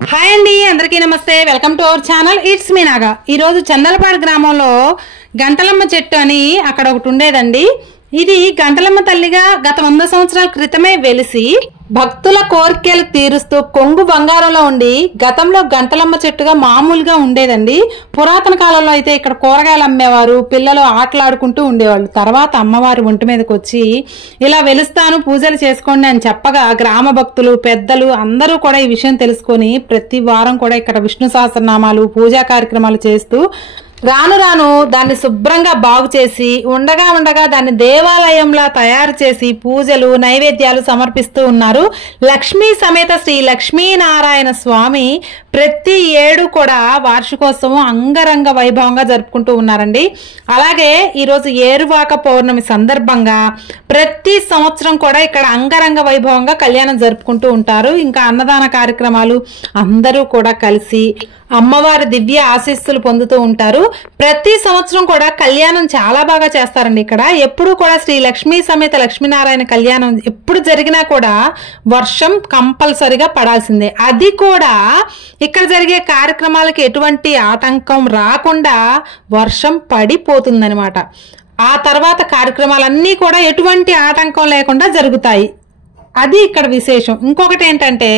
Hi అండి, అందరికీ నమస్తే. Welcome to our channel. It's me Naga. ఈరోజు చందలపాడు గ్రామంలో గంటలమ్మ చెట్టు అని అక్కడ ఒకటి ఉండేదండి. ఇది గంటలమ్మ తల్లిగా గత 100 సంవత్సరాల క్రితమే వెలిసి భక్తుల కోరికలు తీరుస్తూ కొంగు బంగారంలో ఉండి గతంలో గంటలమ్మ చెట్టుగా మామూలుగా ఉండేదండి. పురాతన కాలంలో అయితే ఇక్కడ కూరగాయలు అమ్మేవారు, పిల్లలు ఆటలాడుకుంటూ ఉండేవాళ్ళు. తర్వాత అమ్మవారి ఒంటి మీదకి వచ్చి ఇలా వెలుస్తాను, పూజలు చేసుకోండి అని చెప్పగా గ్రామ భక్తులు, పెద్దలు అందరూ కూడా ఈ విషయం తెలుసుకొని ప్రతి వారం కూడా ఇక్కడ విష్ణు సహస్రనామాలు, పూజా కార్యక్రమాలు చేస్తూ రాను రాను దాన్ని శుభ్రంగా బాగు చేసి ఉండగా దాన్ని దేవాలయంలా తయారు చేసి పూజలు, నైవేద్యాలు సమర్పిస్తూ ఉన్నారు. లక్ష్మీ సమేత శ్రీ లక్ష్మీనారాయణ స్వామి ప్రతి ఏడు కూడా వార్షికోత్సవం అంగరంగ వైభవంగా జరుపుకుంటూ ఉన్నారండి. అలాగే ఈరోజు ఏరువాక పౌర్ణమి సందర్భంగా ప్రతి సంవత్సరం కూడా ఇక్కడ అంగరంగ వైభవంగా కళ్యాణం జరుపుకుంటూ ఉంటారు. ఇంకా అన్నదాన కార్యక్రమాలు అందరూ కూడా కలిసి అమ్మవారి దివ్య ఆశీస్సులు పొందుతూ ఉంటారు. ప్రతి సంవత్సరం కూడా కళ్యాణం చాలా బాగా చేస్తారండి. ఇక్కడ ఎప్పుడు కూడా శ్రీ లక్ష్మీ సమేత లక్ష్మీనారాయణ కళ్యాణం ఎప్పుడు జరిగినా కూడా వర్షం కంపల్సరిగా పడాల్సిందే. అది కూడా ఇక్కడ జరిగే కార్యక్రమాలకి ఎటువంటి ఆటంకం రాకుండా వర్షం పడిపోతుందనమాట. ఆ తర్వాత కార్యక్రమాలన్నీ కూడా ఎటువంటి ఆటంకం లేకుండా జరుగుతాయి. అది ఇక్కడ విశేషం. ఇంకొకటి ఏంటంటే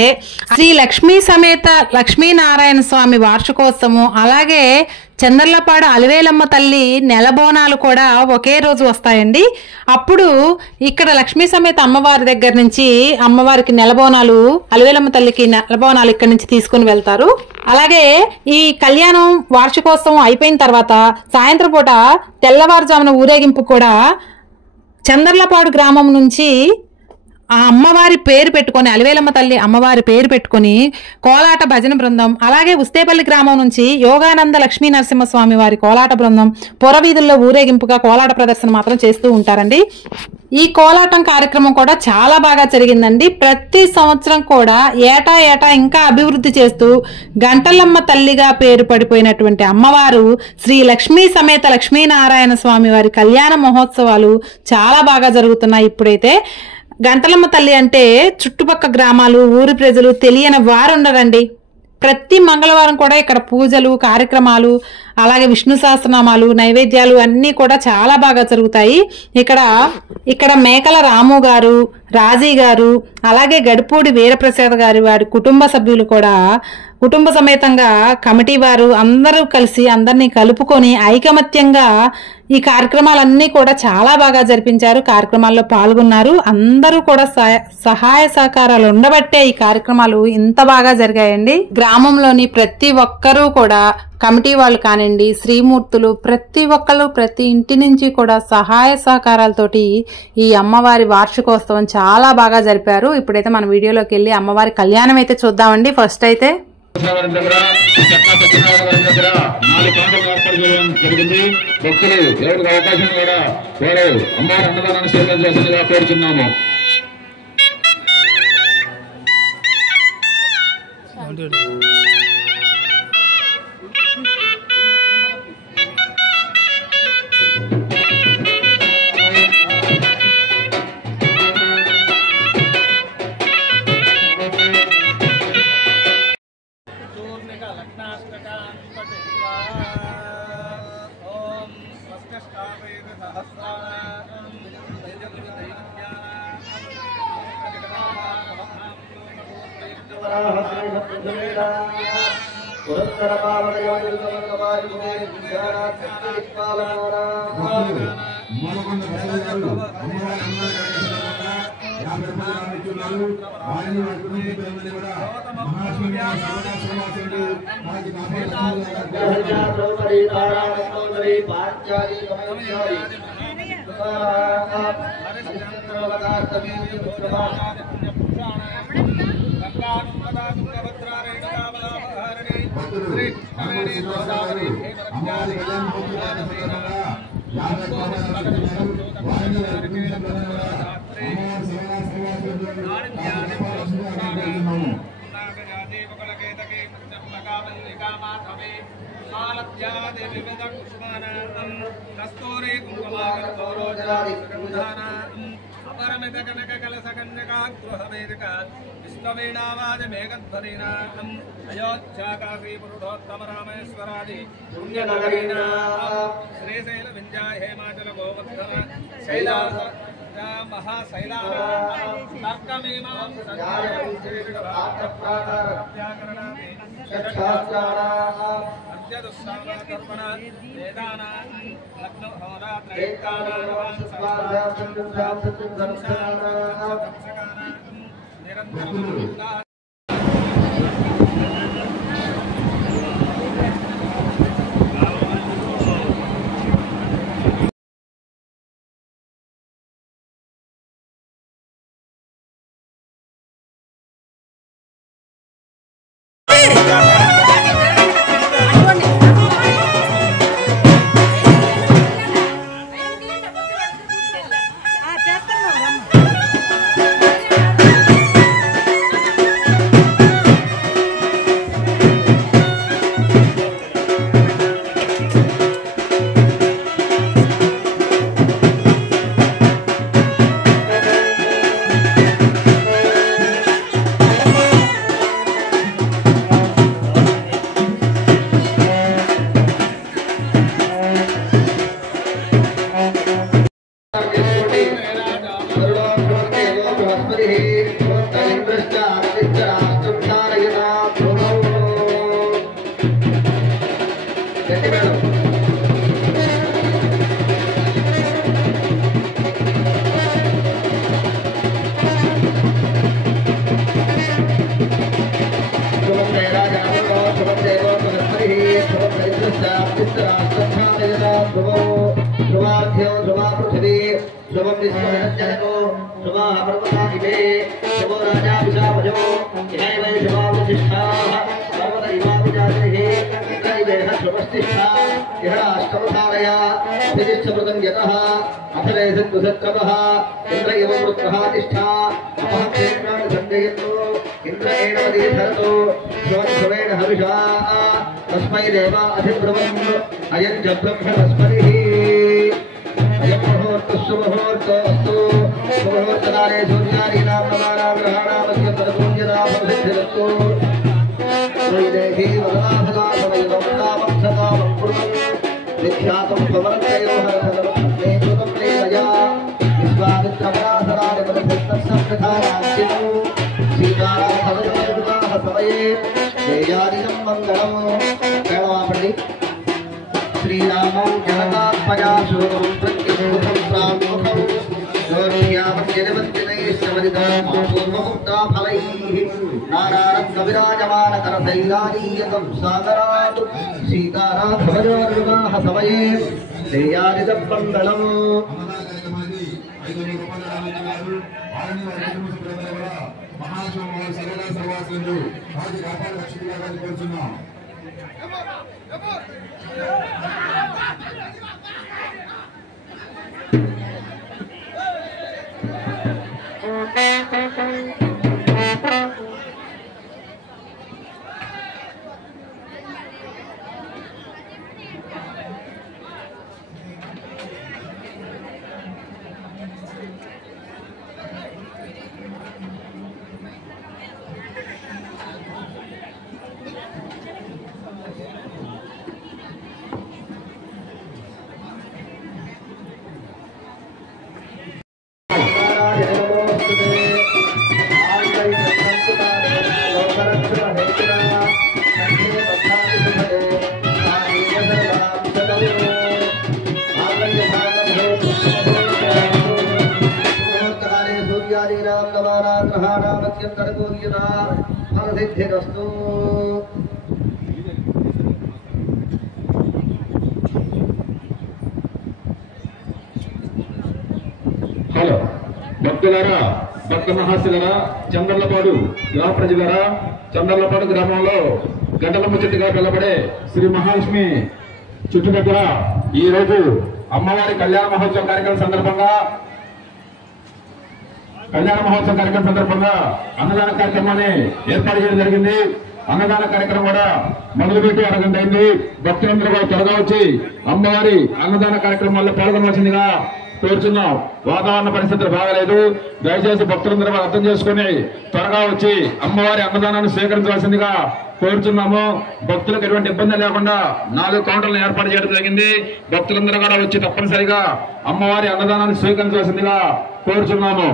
శ్రీ లక్ష్మీ సమేత లక్ష్మీనారాయణ స్వామి వార్షికోత్సవం, అలాగే చంద్రలపాడు అలివేలమ్మ తల్లి నెలబోనాలు కూడా ఒకే రోజు వస్తాయండి. అప్పుడు ఇక్కడ లక్ష్మీ సమేత అమ్మవారి దగ్గర నుంచి అమ్మవారికి నెలబోనాలు, అలివేలమ్మ తల్లికి నెలబోనాలు ఇక్కడ నుంచి తీసుకుని వెళ్తారు. అలాగే ఈ కళ్యాణం వార్షికోత్సవం అయిపోయిన తర్వాత సాయంత్రం పూట తెల్లవారుజామున ఊరేగింపు కూడా చంద్రలపాడు గ్రామం నుంచి ఆ అమ్మవారి పేరు పెట్టుకొని, అలివేలమ్మ తల్లి అమ్మవారి పేరు పెట్టుకొని కోలాట భజన బృందం, అలాగే ఉస్తేపల్లి గ్రామం నుంచి యోగానంద లక్ష్మీ నరసింహస్వామి వారి కోలాట బృందం పురవీధుల్లో ఊరేగింపుగా కోలాట ప్రదర్శన మాత్రం చేస్తూ ఉంటారండి. ఈ కోలాటం కార్యక్రమం కూడా చాలా బాగా జరిగిందండి. ప్రతి సంవత్సరం కూడా ఏటా ఇంకా అభివృద్ధి చేస్తూ గంటలమ్మ తల్లిగా పేరు పడిపోయినటువంటి అమ్మవారు శ్రీ లక్ష్మీ సమేత లక్ష్మీనారాయణ స్వామి వారి కళ్యాణ మహోత్సవాలు చాలా బాగా జరుగుతున్నాయి. ఇప్పుడైతే గంటలమ్మ తల్లి అంటే చుట్టుపక్క గ్రామాలు, ఊరి ప్రజలు తెలియని వారు ఉండరండి. ప్రతి మంగళవారం కూడా ఇక్కడ పూజలు, కార్యక్రమాలు, అలాగే విష్ణు సహస్రనామాలు, నైవేద్యాలు అన్నీ కూడా చాలా బాగా జరుగుతాయి. ఇక్కడ మేకల రాము గారు, రాజీ గారు, అలాగే గడిపూడి వీరప్రసాద్ గారి వారి కుటుంబ సభ్యులు కూడా కుటుంబ సమేతంగా కమిటీ వారు అందరూ కలిసి అందరినీ కలుపుకొని ఐకమత్యంగా ఈ కార్యక్రమాలన్నీ కూడా చాలా బాగా జరిపించారు. కార్యక్రమాల్లో పాల్గొన్నారు. అందరూ కూడా సహాయ సహకారాలు ఉండబట్టే ఈ కార్యక్రమాలు ఇంత బాగా జరిగాయండి. గ్రామంలోని ప్రతి ఒక్కరూ కూడా కమిటీ వాళ్ళు కానివ్వండి, శ్రీమూర్తులు, ప్రతి ఒక్కరు ప్రతి ఇంటి నుంచి కూడా సహాయ సహకారాలతోటి ఈ అమ్మవారి వార్షికోత్సవం చాలా బాగా జరిపారు. ఇప్పుడైతే మన వీడియోలోకి వెళ్ళి అమ్మవారి కళ్యాణం అయితే చూద్దామండి. ఫస్ట్ అయితే జరిగింది. భక్తులు ఎవరికి అవకాశం కూడా వారు అమ్మవారి అన్నదానాన్ని సేవలు చేసిందిగా కోరుచున్నాము. परमित कनक कलशकन्यका गृहवेदिक विष्णुवीणावाज मेघध्वरीनाथम् अयोध्या काशी पुरुषोत्तम रामेश्वरादि पुण्यनगरीना श्रीशैल विंध्या हिमाचल गोवर्धन शैलास महाशैला निरंतर భక్తులారా, భక్త మహాశిలరా, చంద్రలపాడు గ్రామ ప్రజలరా, చంద్రలపాడు గ్రామంలో గంటలమ్మ చెట్టుగా పిలబడే శ్రీ మహాలక్ష్మి చుట్టుపక్కల ఈ రోజు అమ్మవారి కళ్యాణ మహోత్సవం కార్యక్రమం సందర్భంగా అన్నదాన కార్యక్రమాన్ని ఏర్పాటు చేయడం జరిగింది. అన్నదాన కార్యక్రమం కూడా మొదలుపెట్టి అరగంట అయింది. భక్తులందరూ కూడా త్వరగా వచ్చి అమ్మవారి అన్నదాన కార్యక్రమాల్లో పాల్గొనవలసిందిగా కోరుచున్నాం. వాతావరణ పరిస్థితులు బాగలేదు. దయచేసి భక్తులందరూ అర్థం చేసుకుని త్వరగా వచ్చి అమ్మవారి అన్నదానాన్ని స్వీకరించవలసిందిగా కోరుచున్నాము. భక్తులకు ఎటువంటి ఇబ్బంది లేకుండా 4 కౌంటర్లను ఏర్పాటు చేయడం జరిగింది. భక్తులందరూ కూడా వచ్చి తప్పనిసరిగా అమ్మవారి అన్నదానాన్ని స్వీకరించవలసిందిగా కోరుచున్నాము.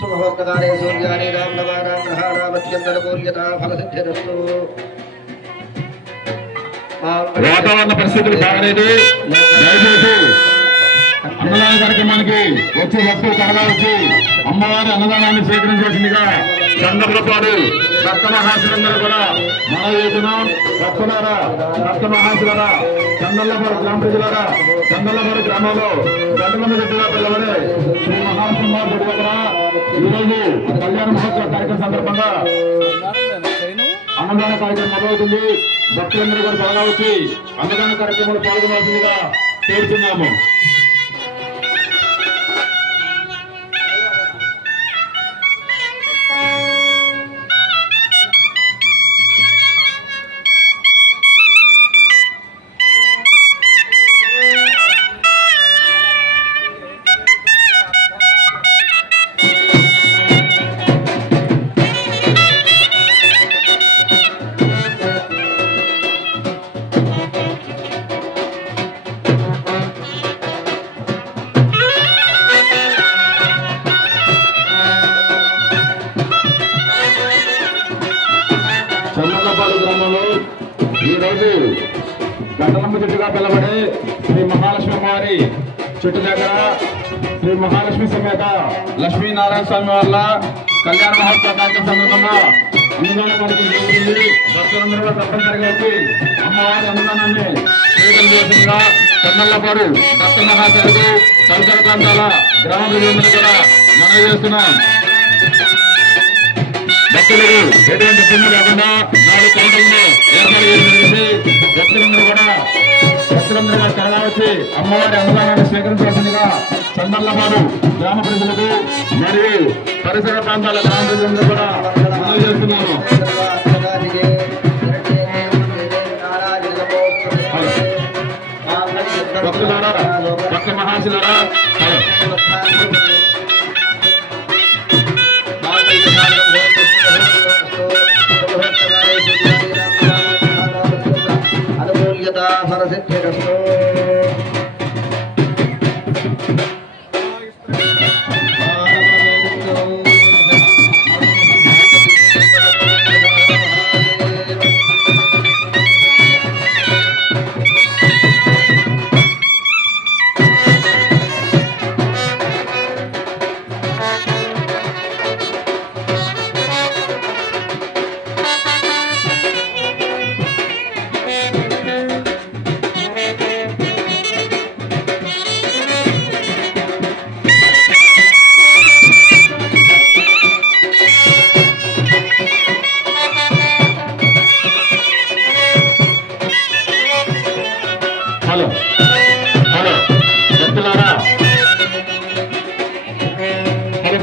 శుభోక్తకాలే సూర్యాని రామ్నవానాం గ్రహాణామత్యంతరపూర్యతా ఫలసిద్ధిరస్తు. వాతావరణ పరిస్థితులు బాగలేదు. దయచేసి అన్నదాన కార్యక్రమానికి వచ్చి భక్తులు త్వరగా వచ్చి అమ్మవారి అన్నదానాన్ని స్వీకరించవలసిందిగా చంద్రలపాడు భక్త మహాశులందరూ కూడా మనవి చేస్తున్నాం. భక్తులారా, భక్త మహాశులారా, చంద్రలపాడు గ్రామ ప్రజలారా, చంద్రలపాడు గ్రామంలో గంటలమ్మ చెట్టుగా పిలవడే శ్రీ మహాసింహ గుడి దగ్గర ఈరోజు కళ్యాణ మహోత్సవ కార్యక్రమం సందర్భంగా అన్నదాన కార్యక్రమం మొదలవుతుంది. భక్తులందరూ కూడా త్వరగా వచ్చి అన్నదాన కార్యక్రమంలో పాల్గొనాల్సిందిగా కోరుతున్నాము. చంద్రలపాడు గ్రామంలో ఈరోజు గంటలమ్మ చెట్టుగా పిలవడే శ్రీ మహాలక్ష్మి అమ్మవారి చెట్టు దగ్గర శ్రీ మహాలక్ష్మి సమేత లక్ష్మీనారాయణ స్వామి వారి కళ్యాణ మహోత్సవ కార్యక్రమం సందర్భంగా అన్నదాన కార్యక్రమం జరుగుతుంది. భక్తులందరూ కూడా తప్పనిసరిగా వచ్చి అమ్మవారి అన్నదానాన్ని స్వీకరించవలసిందిగా చంద్రలపాడు భక్త మహాశయులకు తదితర ప్రాంతాల గ్రామ ప్రజలందరూ కూడా మనవి చేస్తున్నాం. భక్తులకు ఎటువంటి ఇబ్బంది లేకుండా 4 కౌంటర్లను ఏర్పాటు చేయడం జరిగింది. భక్తులందరూ కూడా త్వరగా వచ్చి అమ్మవారి అన్నదానాన్ని స్వీకరించవలసిందిగా చంద్రలపాడు గ్రామ ప్రజలకు మరియు పరిసర ప్రాంతాల గ్రామ ప్రజలందరూ కూడా మనవి చేస్తున్నాను. భక్తులారా, భక్త మహాశులారా, అనుకూల్యతా ఫలసిద్ధిరస్తు. హలో హలో భక్తులారా, హలో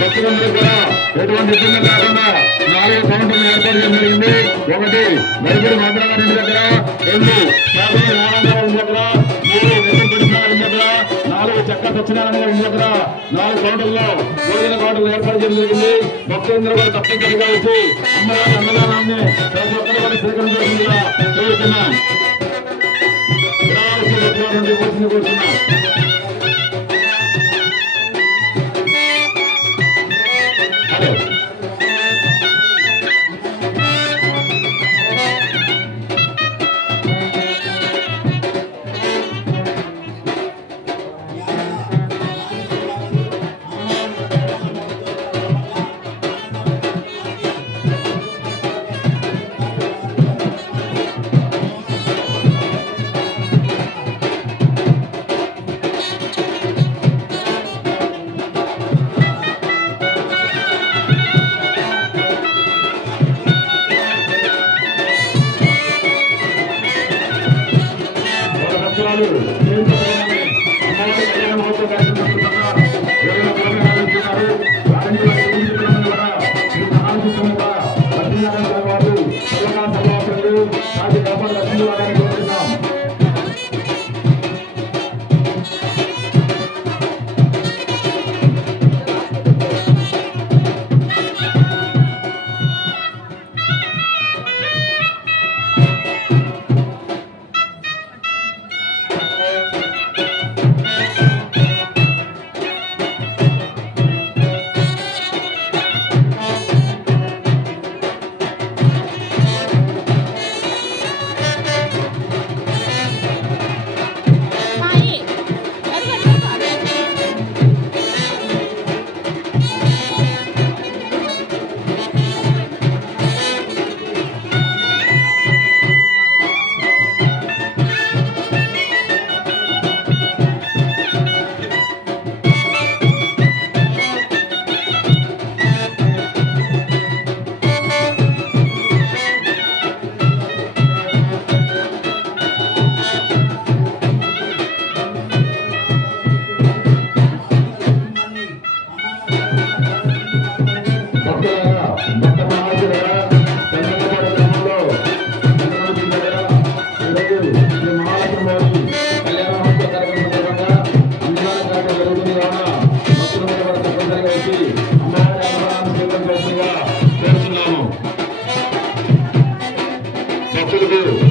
భక్తులందరూ కూడా ఎటువంటి ఇబ్బంది లేకుండా 4 కౌంటర్లు ఏర్పాటు చేయడం జరిగింది. 1 నలుగురు మాత్రగారి దగ్గర, 2 శాసన నారాయణ దగ్గర, 3 వెంకటకృష్ణ దగ్గర, 4 చెక్క సత్యనారాయణ గారి దగ్గర 4 కౌంటర్లో భోజన కౌంటర్లు ఏర్పాటు చేయడం జరిగింది. భక్తులందరూ కూడా తప్పనిసరిగా వచ్చి అమ్మవారి అన్నదానాన్ని ప్రతి ఒక్కరు కూడా స్వీకరించాల్సిందిగా కోరుతున్నాం. కోరుతున్నాం. హలో ఉత్సవాలు అమ్మవారి కళ్యాణ మహోత్సవ కార్యక్రమం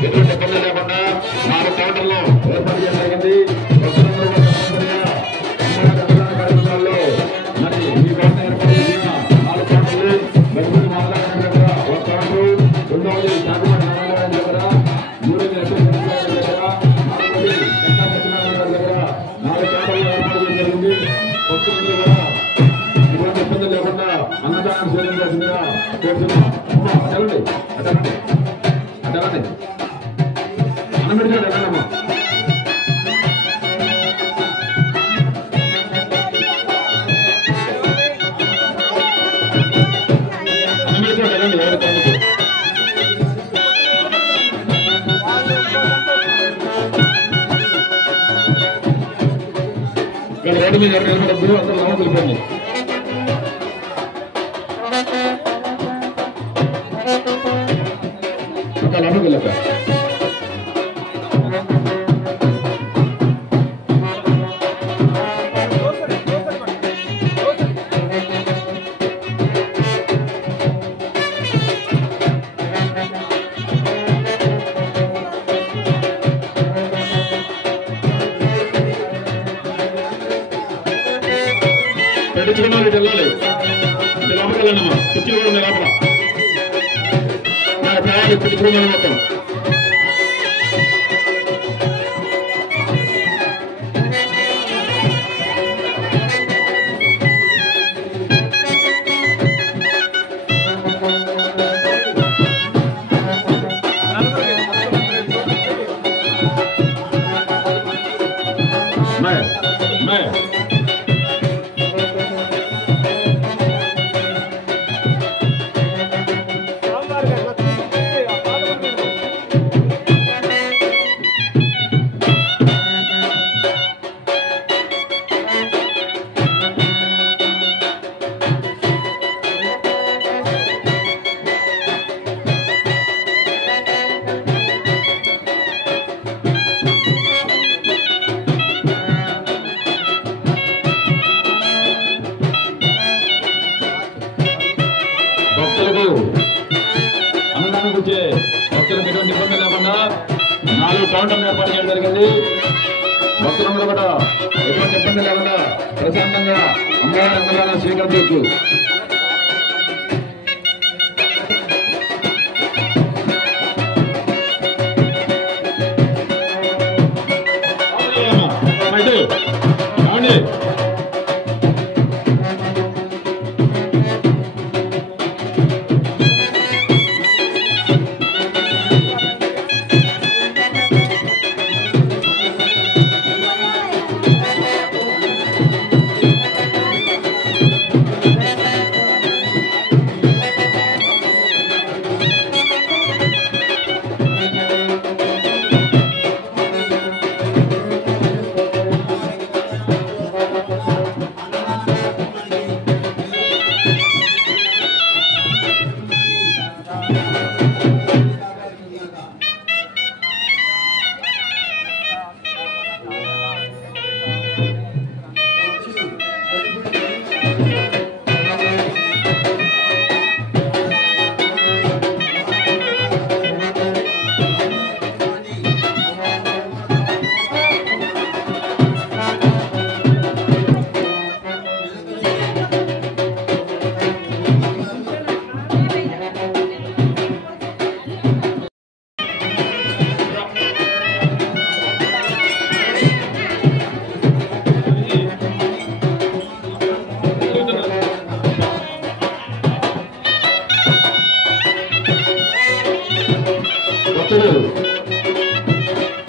ఎటువంటి ఇబ్బంది లేకుండా 4 కౌంటర్లు ఏర్పాటు చేయడం జరిగింది. కార్యక్రమాల్లో మరి ఈ కౌంటర్ ఏర్పాటు చేసిన 4 కౌంటర్లు గణపతి మాట్లాడిన దగ్గర 1 కౌంటర్, 2వది శాఖమాటి నారాయణ దగ్గర, 3వది లక్ష్మీ దగ్గర, 4వది వెంకట సత్యనారాయణ దగ్గర 4 కౌంటర్లు ఏర్పాటు చేయడం జరిగింది. భక్తులందరూ కూడా ఎటువంటి ఇబ్బంది లేకుండా అన్నదానం చేయాల్సిందిగా కోరుతున్నాం. అటండి అటండి అటండి అన్నమిడిచాడు ఎక్కడమ్మా అన్నమిడిచాడు ఎలాంటి ఎవరి తమ్ముడు ఇక్కడ రోడ్డు మీద నిలబడద్దు, అందరూ లాభం తెలిపండి. అక్కడ లాభం వెళ్ళక పెట్టించుకున్న వాళ్ళు వెళ్ళాలి. లోపలికి వెళ్ళండమ్మా, కుర్చీలు కూడా ఉన్నాయి లోపల. పెట్టించుకున్నాను మొత్తం అన్నదానం వచ్చే భక్తులకు ఎటువంటి ఇబ్బంది లేకుండా 4 కౌంటర్లు ఏర్పాటు చేయడం జరిగింది. భక్తులందరూ కూడా ఎటువంటి ఇబ్బంది లేకుండా ప్రశాంతంగా అమ్మవారి అన్నదానం స్వీకరించవచ్చు.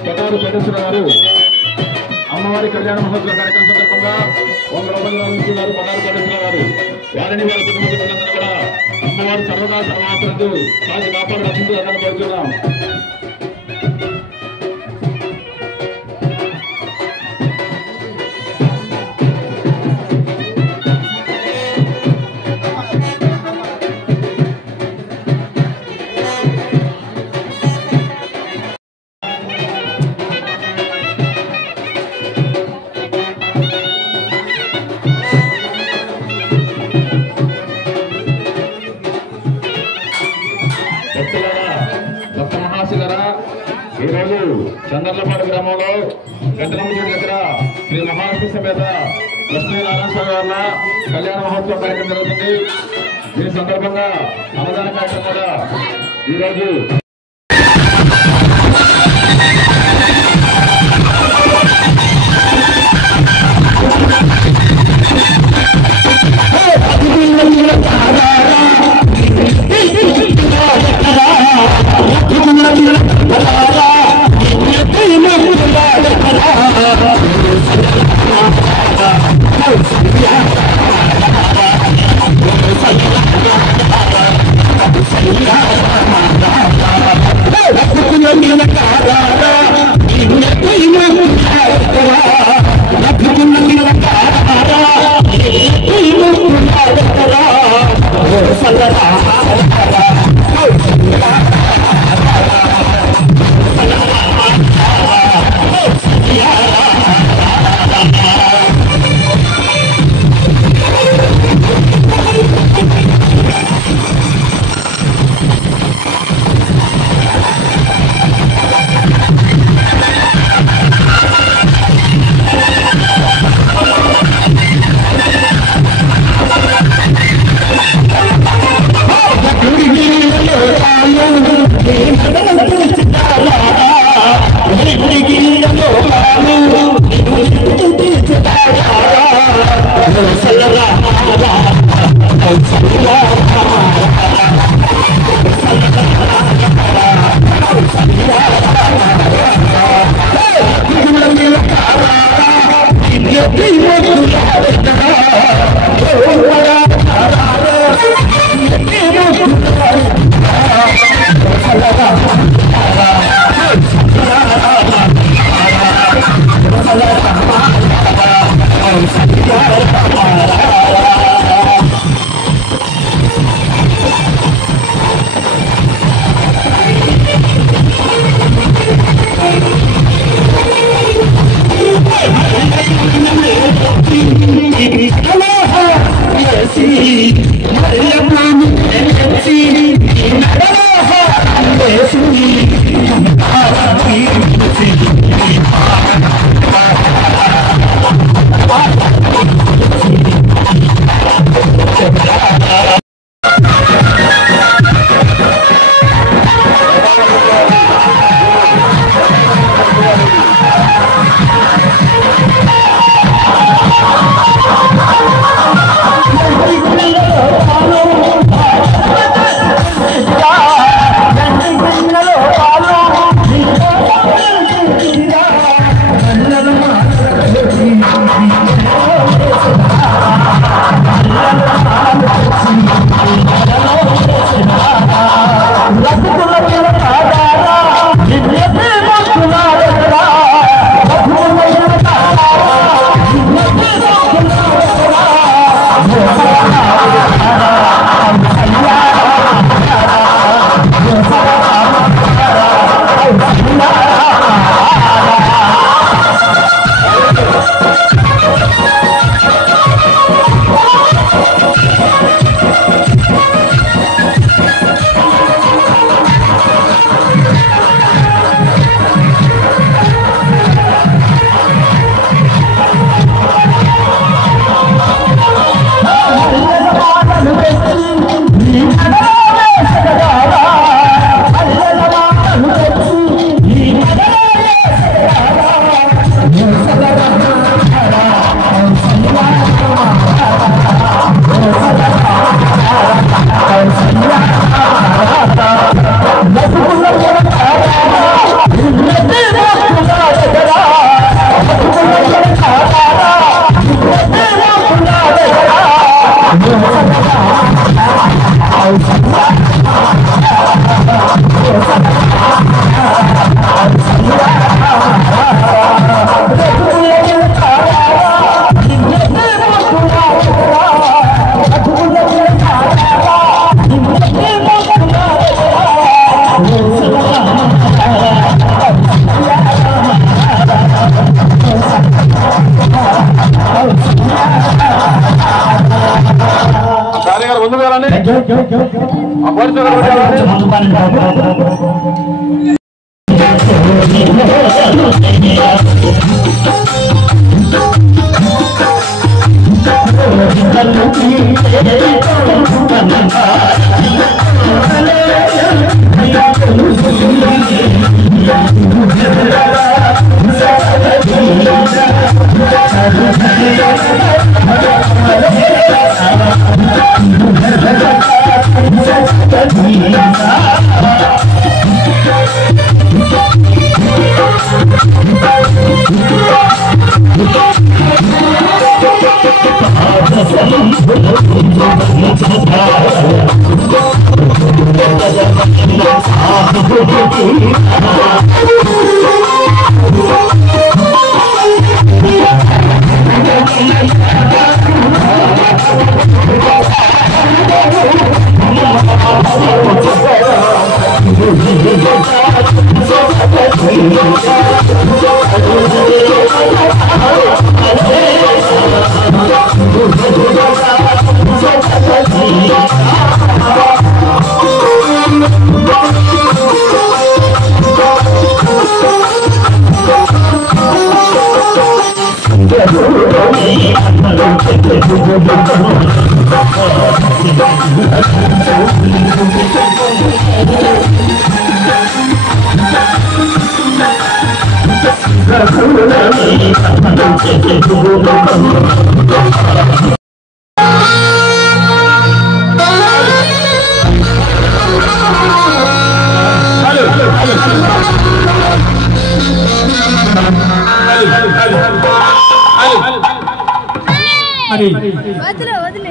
పటారు కోటేశ్వర గారు అమ్మవారి కళ్యాణ మహోత్సవ కార్యక్రమం సందర్భంగా 100 రూపాయలు అందిస్తున్నారు. పటారు కోటేశ్వర గారు వారిని వారి కుటుంబ సభ్యులందరూ కూడా అమ్మవారు సర్వదా సర్వాసనందు కాచి కాపాడు రక్షించు అతను పడుతున్నాం. భక్త మహాశిలరా ఈరోజు చందర్లపాడు గ్రామంలో గంటలమ్మ చెట్టు దగ్గర శ్రీ మహాలక్ష్మి సమేత లక్ష్మీనారాయణ స్వామి వారి కళ్యాణ మహోత్సవ కార్యక్రమం జరుగుతుంది. దీని సందర్భంగా అన్నదాన కార్యక్రమం కూడా ఈరోజు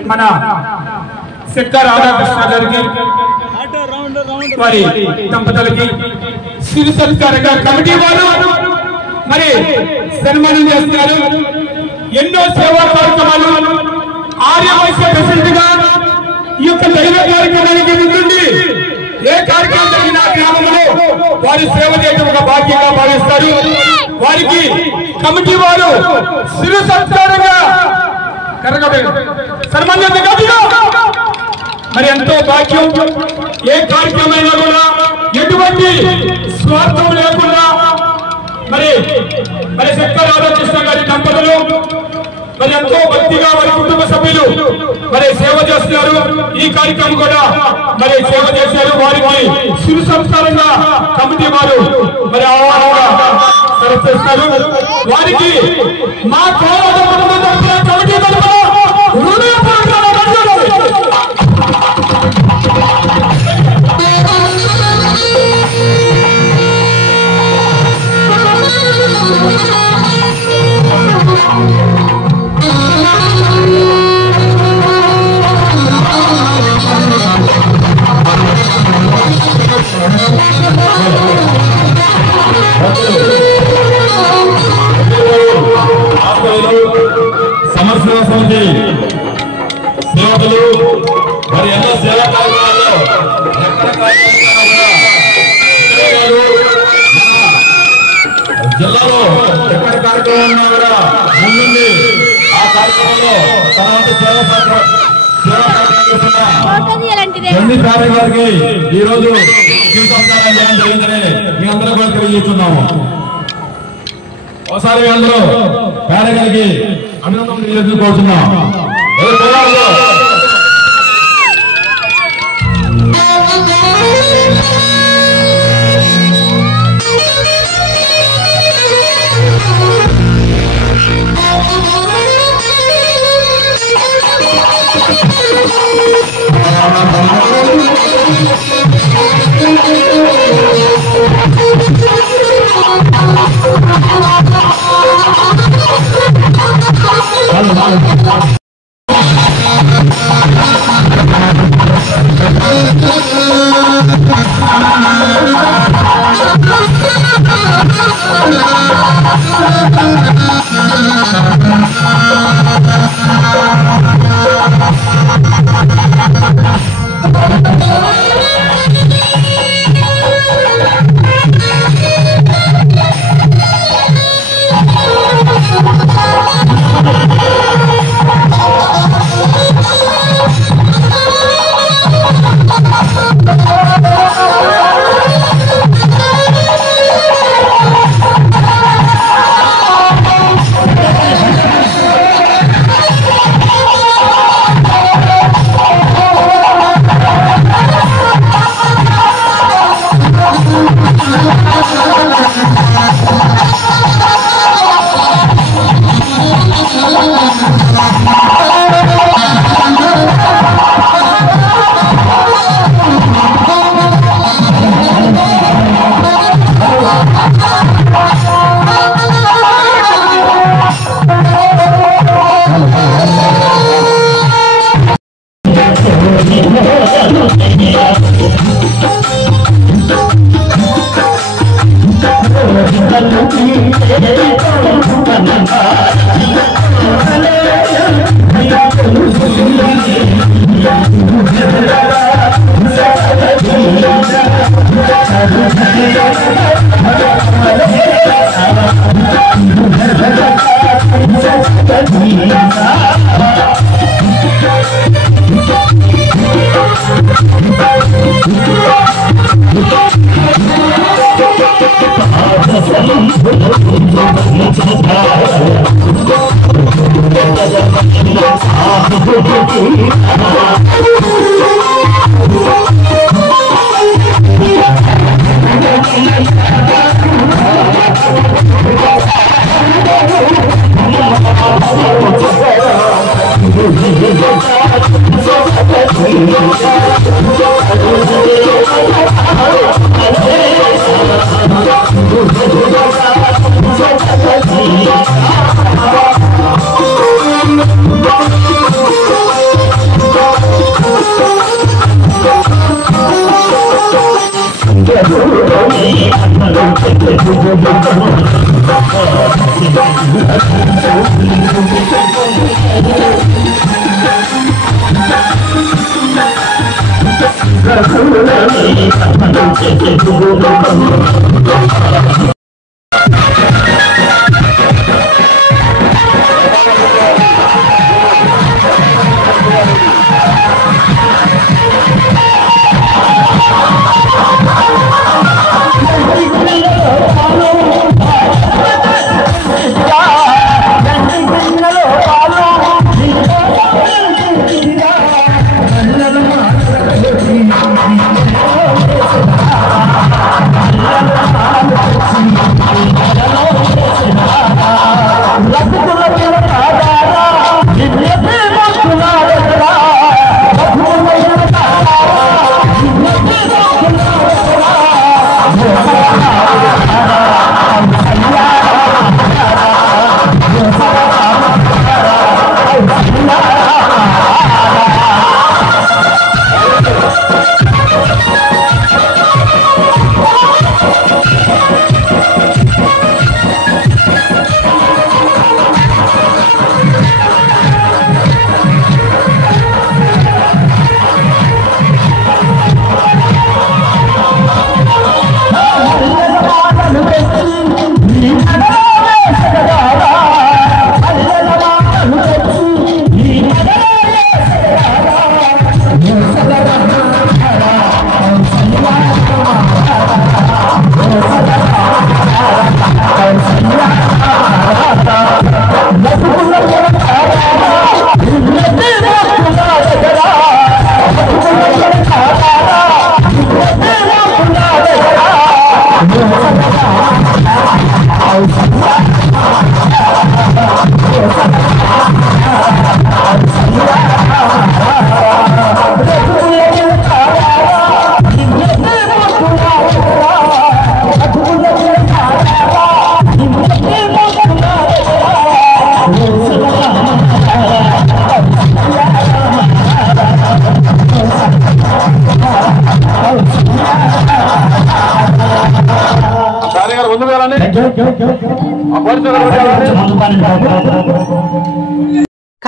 మన సెక్క రాధాకృష్ణ గారికి వారి దంపతులకి సిరి సత్కారంగా కమిటీ వారు మరి సన్మానం చేస్తున్నారు. ఎన్నో సేవా కార్యక్రమాలు ఆర్యవైశ్య ప్రెసిడెంట్ గా ఈ యొక్క దైవ కార్యక్రమానికి ముందుండి ఏ కార్యక్రమం జరిగిన గ్రామంలో వారి సేవ చేయడం ఒక భాగ్యంగా భావిస్తారు. వారికి కమిటీ వారు సిరి సత్కారంగా మరి ఎంతో భాగ్యం. ఏ కార్యక్రమైనా కూడా ఎటువంటి స్వార్థం లేకుండా మరి సెక్క రాధాకృష్ణ గారి దంపతులు మరి ఎంతో భక్తిగా వారి కుటుంబ సభ్యులు మరి సేవ చేస్తున్నారు. ఈ కార్యక్రమం కూడా మరి సేవ చేశారు. వారికి శిరు సంస్కారంగా కమిటీ వారు మరి ఆహ్వానంగా సరస్కరిస్తారు. వారికి మా కమిటీ తరఫున సమస్య సమితి సేవకులు మరి ఎన్నో సేవా కార్యక్రమాల్లో జిల్లాలో ఎక్కడ కార్యక్రమం ఉన్నా కూడా ముందుండి ఆ కార్యక్రమంలో తన వంతు సేవా కార్యక్రమం గారికి ఈ రోజు సంస్కారం చేయడం జరిగిందని మీ అందరూ కూడా తెలియజేస్తున్నాము. ఒకసారి మీ అందరూ కార్యక్రమానికి అభినందనలు తెలియజేసుకోవాల్సిన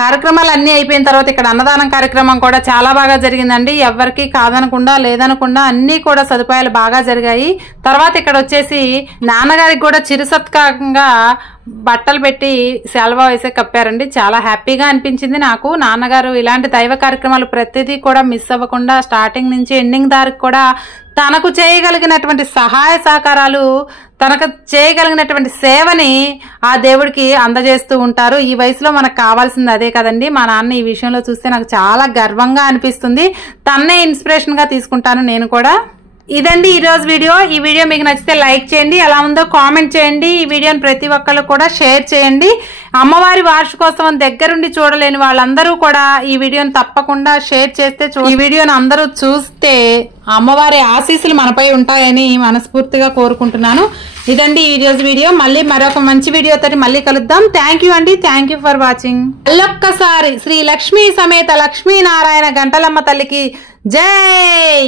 కార్యక్రమాలు అన్ని అయిపోయిన తర్వాత ఇక్కడ అన్నదానం కార్యక్రమం కూడా చాలా బాగా జరిగిందండి. ఎవరికి కాదనకుండా లేదనకుండా అన్ని కూడా సదుపాయాలు బాగా జరిగాయి. తర్వాత ఇక్కడ వచ్చేసి నాన్నగారికి కూడా చిరు సత్కారంగా బట్టలు పెట్టి సెలవు వేసే కప్పారండి. చాలా హ్యాపీగా అనిపించింది నాకు. నాన్నగారు ఇలాంటి దైవ కార్యక్రమాలు ప్రతిదీ కూడా మిస్ అవ్వకుండా స్టార్టింగ్ నుంచి ఎండింగ్ దారికి కూడా తనకు చేయగలిగినటువంటి సహాయ సహకారాలు, తనకు చేయగలిగినటువంటి సేవని ఆ దేవుడికి అందజేస్తూ ఉంటారు. ఈ వయసులో మనకు కావాల్సింది అదే కదండి. మా నాన్న ఈ విషయంలో చూస్తే నాకు చాలా గర్వంగా అనిపిస్తుంది. తన్నే ఇన్స్పిరేషన్ గా తీసుకుంటాను నేను కూడా. ఇదండి ఈరోజు వీడియో. ఈ వీడియో మీకు నచ్చితే లైక్ చేయండి, ఎలా ఉందో కామెంట్ చేయండి. ఈ వీడియోని ప్రతి ఒక్కళ్ళు కూడా షేర్ చేయండి. అమ్మవారి వార్షికోత్సవం దగ్గరుండి చూడలేని వాళ్ళందరూ కూడా ఈ వీడియోని తప్పకుండా షేర్ చేస్తే ఈ వీడియోని అందరూ చూస్తే అమ్మవారి ఆశీస్సులు మనపై ఉంటాయని మనస్ఫూర్తిగా కోరుకుంటున్నాను. ఇదండి ఈ రోజు వీడియో. మళ్ళీ మరొక మంచి వీడియోతో మళ్ళీ కలుద్దాం. థ్యాంక్ యూ అండి. Thank you for watching. మళ్ళొక్కసారి శ్రీ లక్ష్మీ సమేత లక్ష్మీనారాయణ గంటలమ్మ తల్లికి జై.